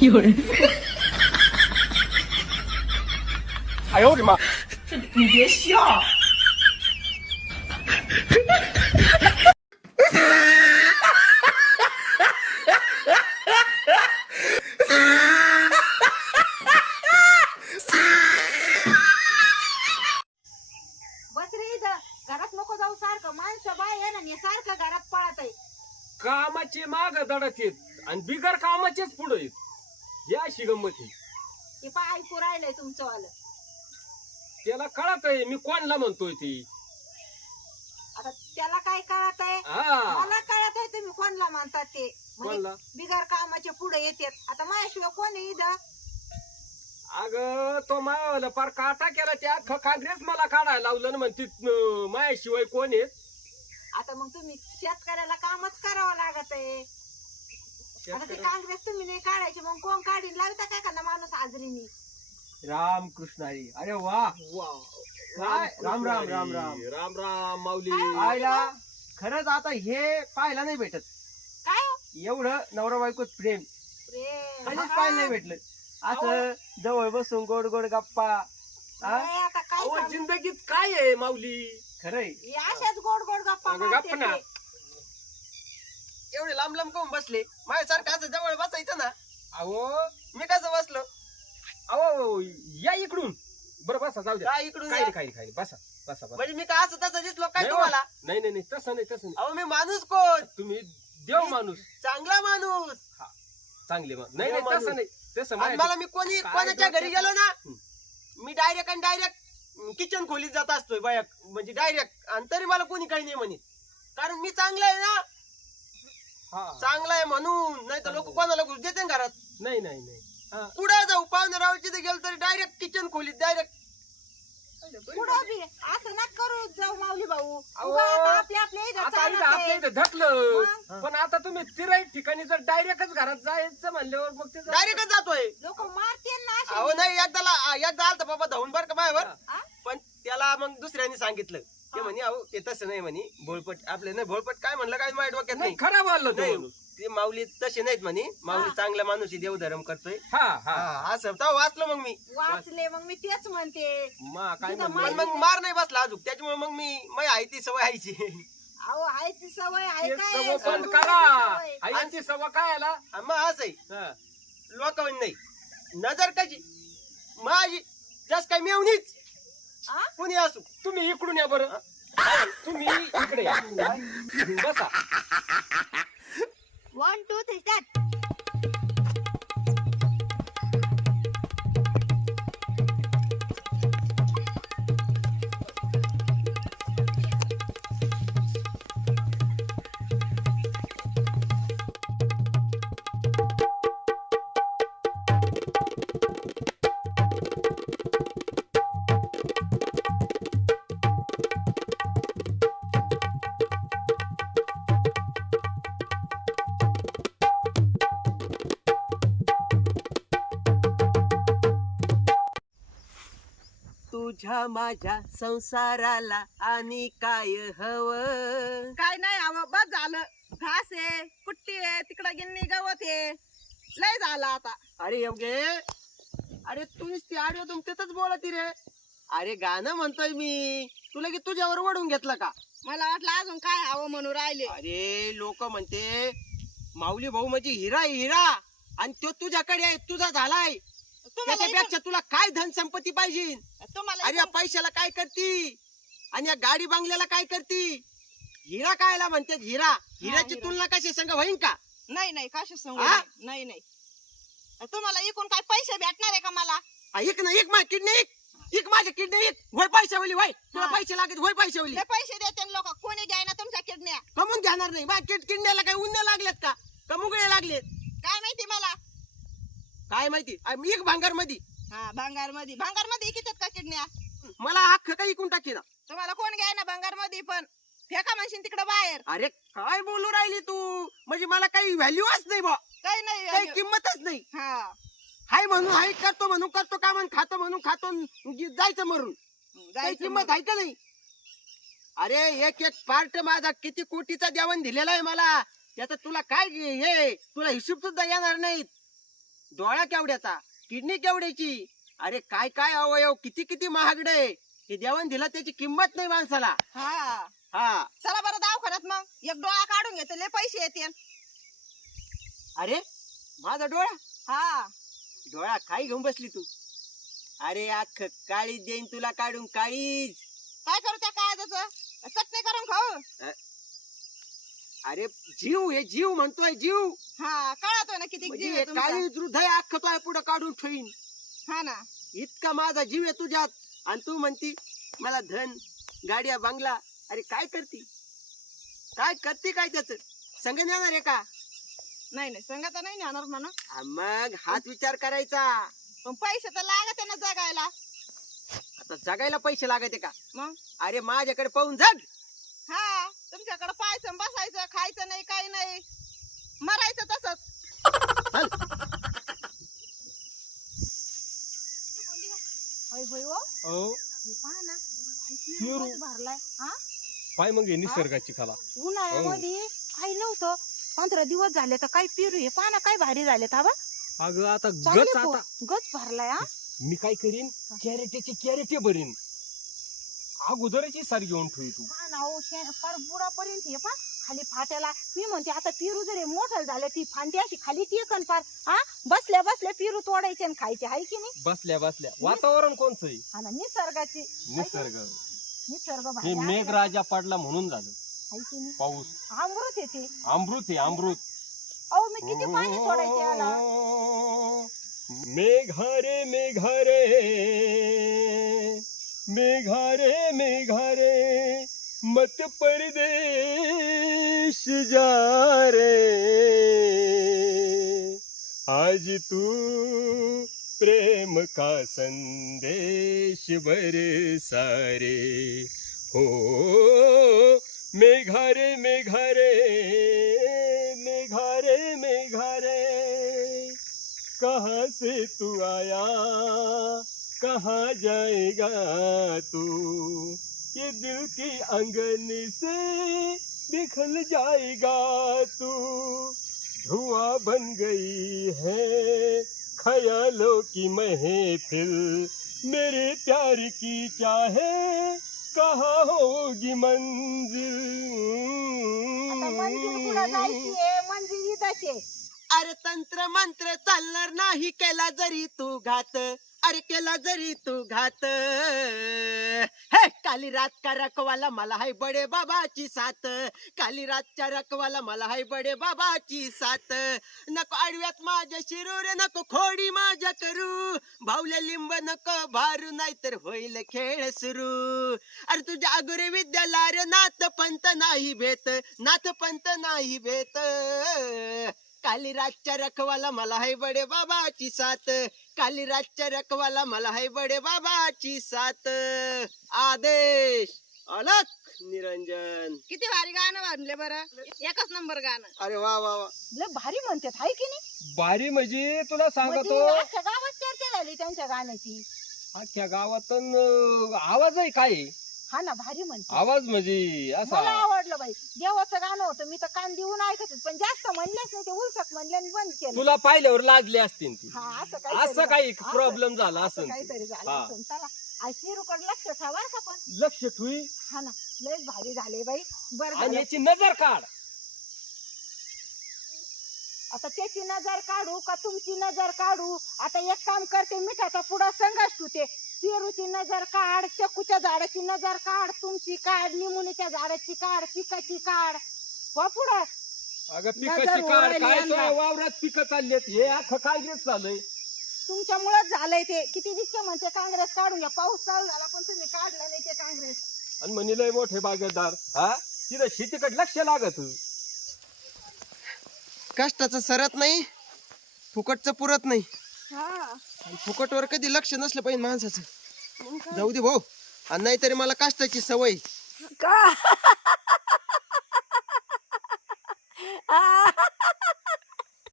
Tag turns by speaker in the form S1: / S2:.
S1: 有人，
S2: 哎呦我的妈！
S1: 你别笑。
S3: बस रे इथं घरात नको जाऊ सारखं माणसं बाय आहे ना आणि सारखं घरात पळत आहे.
S2: कामाचे माग दडत येत आणि बिगर कामाचेच पुढे येत. या अशी गंमत आहे.
S3: ते पाय ऐकू राहिलंय तुमचं वालं.
S2: त्याला कळत आहे मी कोणला म्हणतोय ती.
S3: आता त्याला काय कळत आहे?
S2: हा
S3: मला कळत आहे तुम्ही कोणला म्हणतात ते.
S2: कोणला?
S3: बिगर कामाचे पुढे येतात. आता माझ्याशिवाय कोण आहे इथं?
S2: अग तो मायाला पार काटा केला त्या अख्खं काँग्रेस मला काढायला लावलं ना म्हणते मायाशिवाय कोण आहे.
S3: आता मग तुम्ही शेतकऱ्याला कामच करावं लागत आहे. आता ते काँग्रेस तुम्ही नाही काढायचे मग कोण काढीन लावता काय का माणूस हाजरीनी.
S4: राम कृष्ण हरी. अरे वा काय राम राम राम राम
S2: राम राम माऊली.
S4: आयला खरंच आता हे पाहायला नाही भेटत.
S3: काय हो?
S4: एवढं नवरा बायकोत प्रेम
S3: प्रेम.
S4: कधीच पाहायला नाही भेटलं. असं जवळ बसून गोड गोड गप्पा.
S3: नाही, आता काय
S2: अहो
S3: सांगू?
S2: जिंदगीत काय आहे माऊली.
S4: खरंय
S3: हे अशाच गोड गोड गप्पा
S2: अगं
S3: मारते
S2: गप्प ना.
S3: ते.
S4: एवढे लांब लांब कोण बसले माझ्यासारखं असं जवळ बसायचं ना.
S2: अहो
S4: मी कसं बसलो
S2: अहो या इकडून. बरं बसा जाऊ द्या.
S4: काय इकडून
S2: काही
S4: या?
S2: नाही काही नाही बसा बसा बसा.
S4: म्हणजे मी काय असं तसं दिसलो काय
S2: नाही हो.
S4: तुम्हाला?
S2: नाही नाही नाही तसं नाही तसं नाही.
S4: अहो मी माणूस कोण?
S2: तुम्ही देव माणूस
S4: चांगला माणूस.
S2: चांगले माणूस. नाही
S4: देव
S2: नाही तसं
S4: माणूस.
S2: नाही तसं
S4: आणि
S2: माहिती.
S4: मला मी कोणी
S2: काय
S4: कोणाच्या घरी
S2: डोक्यात-
S4: गेलो ना
S2: हं.
S4: मी डायरेक्ट किचन खोलीत जात असतोय बाया म्हणजे डायरेक्ट. आणि तरी मला कोणी काही नाही म्हणत कारण मी चांगला आहे ना.
S2: हा.
S4: चांगला आहे म्हणून. नाही तर लोक कोणाला घुस देते ना घरात.
S2: नाही नाही नाही हा.
S4: पुढे जाऊ पाहुणे रावची तर गेलो तरी डायरेक्ट किचन खोलीत डायरेक्ट.
S3: पुढं बी असं ना करू जाऊ माऊली भाऊ.
S2: अहो,
S3: उगा आता आपल्या आपल्या इथं
S2: आता
S3: चालत
S2: इथं आपल्या
S3: आहे.
S2: इथं धकलं.
S3: मग?
S2: पण आता तुम्ही तिराई ठिकाणी जर डायरेक्टच घरात जायचं म्हणल्यावर मग ते
S4: डायरेक्टच जातोय.
S3: लोक मारतील ना असे.
S4: अहो नाही एकदा आलता बाबा धावून बर का माझ्यावर.
S3: हा?
S4: पण त्याला मग दुसऱ्याने सांगितलं ते म्हणे अहो ते तसं नाही म्हणे भोळपट आपले नाही भोळपट काय म्हणलं काय माझ्या डोक्यात
S2: नाही
S4: नाही.
S2: खराब आलं तो
S4: नाही,
S2: माणूस.
S4: ते माऊली तसे नाहीत म्हणे. माऊली
S3: हा.
S4: चांगला माणूस आहे, देवधर्म करतोय.
S2: हा हा
S4: हा, असं तेव्हा वाचलो मग मी.
S3: वाचले मग मी तेच म्हणते.
S2: मा काय
S3: तिथं
S2: म्हणलं?
S4: पण मग मार नाही बसला अजून त्याच्यामुळे मग मी आहे ती सवय आईची.
S3: अहो आहे ती सवय आहे
S2: ते
S3: काय
S2: सवय बंद
S3: सोडून
S2: करा.
S3: द्यायची सवय.
S2: आईची सवय काय आला.
S4: आणि मग असं आहे
S2: हा.
S4: लोकांनी नाही नजर कशी माझी जस काय मेवणीच
S3: हा?
S4: कुणी असू.
S2: तुम्ही इकडून या बरं. तुम्ही इकडे या बसा.
S3: 1 2 3 स्टार्ट.
S4: तुझ्या माझ्या संसाराला आणि काय हवं.
S5: काय नाही हवं बस झालं. घास आहे कुट्टी आहे तिकडं गिन्नी गवत आहे लय झालं आता.
S4: अरे योगे अरे तू नुसती आडव्या तुमच्यातच बोलती रे. अरे गाणं म्हणतोय मी तुला की तुझ्यावर वडून घेतलं का.
S5: मला वाटलं अजून काय हवं म्हणून राहिले.
S4: अरे लोक म्हणते माऊली भाऊ म्हणजे हिरा आहे, हिरा. आणि तो तुझ्याकडे आहे तुझा झालाय. त्याच्यापेक्षा तुला काय धन संपत्ती पाहिजे.
S5: तुम्हाला
S4: अरे या पैशाला काय करती आणि या गाडी बांगल्याला काय करती. हिरा कायला म्हणते हिरा. हिऱ्याची
S5: हिरा.
S4: तुलना कशी संग होईन का.
S5: नाही नाही कशा सांगू
S4: हा?
S5: नाही नाही तुम्हाला इकून काय पैसे भेटणार आहे का मला.
S4: एक ना एक माझी किडनी एक माझ्या किडनी एक होय पैशावली होय तुला
S5: हा.
S4: पैसे लागत होय पैशावली.
S5: ते पैसे देते लोक कोणी घ्यायना तुमच्या किडन्या.
S4: कमून घेणार नाही बा किडनीला काही उन्हे लागलेत का कमुगळे लागलेत
S5: काय माहिती मला.
S4: काय माहिती. एक भांगार मध्ये
S5: हा भांगार मध्ये इकितात का किडन्या.
S4: मला अख्ख काही इकून टाकी ना.
S5: तुम्हाला कोण घ्यायना भांगार मध्ये पण फेका म्हणशील तिकडे बाहेर.
S4: अरे काय बोलू राहिली तू म्हणजे मला काही व्हॅल्यूच नाही बा
S5: काही
S4: काही
S5: नाही.
S4: किंमतच नाही.
S5: हा
S4: हाय म्हणून हाय करतो म्हणून करतो का म्हणून खातो म्हणून खातो जायचं मरून काही
S5: जायचं
S4: किंमत आहे का नाही. अरे एक एक पार्ट माझा किती कोटीचा देवण दिलेला आहे मला. त्याचा तुला काय हे तुला हिशोब सुद्धा येणार नाहीत. डोळा केवढ्याचा, किडनी केवढ्याची, अरे काय काय अवयव किती किती महागडे, हे देवान दिला त्याची किंमत नाही माणसाला.
S5: हा
S4: हा
S5: चला बरं दवाखान्यात, मग एक डोळा काढून घेते, लय पैसे येते.
S4: अरे माझा डोळा,
S5: हा
S4: डोळा काय घेऊन बसली तू? अरे अख्ख काळीज देईन तुला काढून, काळीज.
S5: काय करू त्या काळजाचं? चटणी करून खाऊ.
S4: अरे जीव, हे जीव म्हणतोय, जीव.
S5: हा कळतोय ना किती
S4: म्हणजे
S5: जीव
S4: हे
S5: आहे तुमचा.
S4: काळीज हृदय अख्ख तो पुढे काढून ठेवीन,
S5: हा ना.
S4: इतका माझा जीव आहे तुझ्यात. आणि तू म्हणती मला धन गाड्या बंगला. अरे काय करती, काय करते, काय त्याच संग येणार आहे का?
S5: नाही नाही संगत नाही नेणार म्हणा,
S4: मग हाच विचार करायचा.
S5: पण पैसे तर लागत आहे ना जगायला.
S4: आता जगायला पैसे लागते का?
S5: मग
S4: अरे माझ्याकडे पाहून जग.
S5: हा तुमच्याकडे पाहायचं, बसायचं, खायचं नाही, काही नाही, मरायचं तसंच.
S3: होय होय हो.
S2: अहो,
S3: हे पहा ना, काही
S2: पेरू.
S3: पेरू भरलाय. हा
S2: पाय मग हे निसर्गाची कला.
S3: उन्हाळ्यामध्ये काही नव्हतं, 15 दिवस झाले तर काही पेरू. हे पहा ना काय भारी झाले. थांबा,
S2: अगं आता
S3: चांगले
S2: गच, आता
S3: गच भरलाय. हा
S2: मी काय करीन, कॅरेटे भरीन, अगोदरची सारी घेऊन ठेवी तू.
S3: पहा ना हो, फार बुडापर्यंत हे पहा खाली फाट्याला. मी म्हणते आता पेरू जर मोठं झालं ती फांदी अशी खाली टेकन फार. हा बसल्या बसल्या पेरू तोडायचे आणि खायचे, आहे की नाही?
S2: बसल्या बसल्या वातावरण कोणचं आहे?
S3: हा ना, निसर्गाची.
S2: निसर्ग.
S3: निसर्ग
S2: हे
S3: भारी
S2: मेघ
S3: असलं,
S2: राजा पडला म्हणून झालं
S3: आहे की नाही?
S2: पाऊस.
S3: अमृत येते.
S2: अमृत आहे, अमृत.
S3: अहो मी किती पाणी सोडायचे याला.
S2: मेघारे मेघारे मेघारे मेघारे मत परदेश जा रे, आज तू प्रेम का संदेश बरसा रे. हो मेघारे मेघारे मेघारे मेघारे, कहाँ से तू आया कहाँ जाएगा तू, ये दिल की आंगन से बिखर जाएगा तू, धुआं बन गई है ख्यालों की महफिल, मेरे प्यार की चाहे कहाँ होगी मंजिल.
S3: आता मंजिल कुठं जायची आहे? मंजिल इथंच आहे.
S4: अरे तंत्र मंत्र चालणार नाही केला जरी तू घात, अरे केला जरी तू घात. हे काली रात का रखवाला मला है बडे बाबाची साथ, काली रातच्या रखवाला मला है बडे बाबाची साथ. नको आडव्यात माझ्या शिरूर, नको खोडी माझ्या करू, भावले लिंब नको भारू, नाहीतर होईल खेळ सुरू. अरे तुझ्या अगोरे विद्याला रे नाथ पंत नाही भेट, नाथ पंत नाही भेट. काली रातच्या रखवाला मला है बडे बाबाची साथ, काली रातच्या रखवाला मला है बडे बाबाची साथ. आदेश अलख निरंजन.
S5: किती भारी गाणं म्हणले बरं, एकच नंबर गाणं.
S4: अरे वा वा वा.
S3: लय भारी म्हणतात, आहे की नाही?
S2: बारी म्हणजे तुला सांगतो,
S3: म्हणजे अख्ख्या गावात चर्चा झाली त्यांच्या गाण्याची.
S2: अख्ख्या गावातून आवाज आहे काय?
S3: हा ना, भारी म्हणते.
S2: आवाज म्हणजे
S3: मला
S2: असा.
S3: आवडलं बाई. देवाचं गाणं होतं, मी तर कान देऊन ऐकत होते, पण जास्त म्हणलेच नाही. ते उलसक म्हणले आणि बंद केलं.
S2: तुला पाहिल्यावर लाजले असतील ती.
S3: हा असं
S2: असं काही
S3: असं-
S2: प्रॉब्लेम झाला
S3: असं
S2: असेल.
S3: काहीतरी झालं
S2: हा.
S3: असेल. चला पेरूकडे लक्ष ठेवा का पण.
S2: लक्ष ठेवी
S3: हा ना, लयच भारी झाले बाई. बरं
S2: आणि
S3: झालं.
S2: याची नजर काढ.
S3: आता त्याची नजर काढू का तुमची नजर काढू? आता एक काम करते, मिठाचा पुढा संघर्ष होते. पेरूची नजर काढ, चक्कूच्या झाडाची नजर काढ, तुमची काढ, लिंबुनीच्या झाडाची काढ, पिकाची काढ. वा पुढं.
S2: अगं
S3: नजर
S2: पिकाची काढ.
S3: ओढायला
S2: काय
S3: यांना.
S2: तुझ्या वावरात पिकं चाललेत, हे अख्खं काँग्रेस झालंय.
S3: तुमच्यामुळेच झालंय ते. किती दिवस म्हणते काँग्रेस काढून घ्या, पाऊस चालू झाला पण तुम्ही काढला नाही ते काँग्रेस.
S2: आणि म्हणे लय मोठे बागेदार. हा तिथं शेतीकडे लक्ष लागत.
S4: कष्टाचं सरत नाही, फुकटचं पुरत नाही.
S3: हा
S4: आणि फुकटवर कधी लक्ष नसलं पाहिजे माणसाचं. जाऊ दे भाऊ, आणि नाहीतरी मला कष्टाची सवय.
S3: का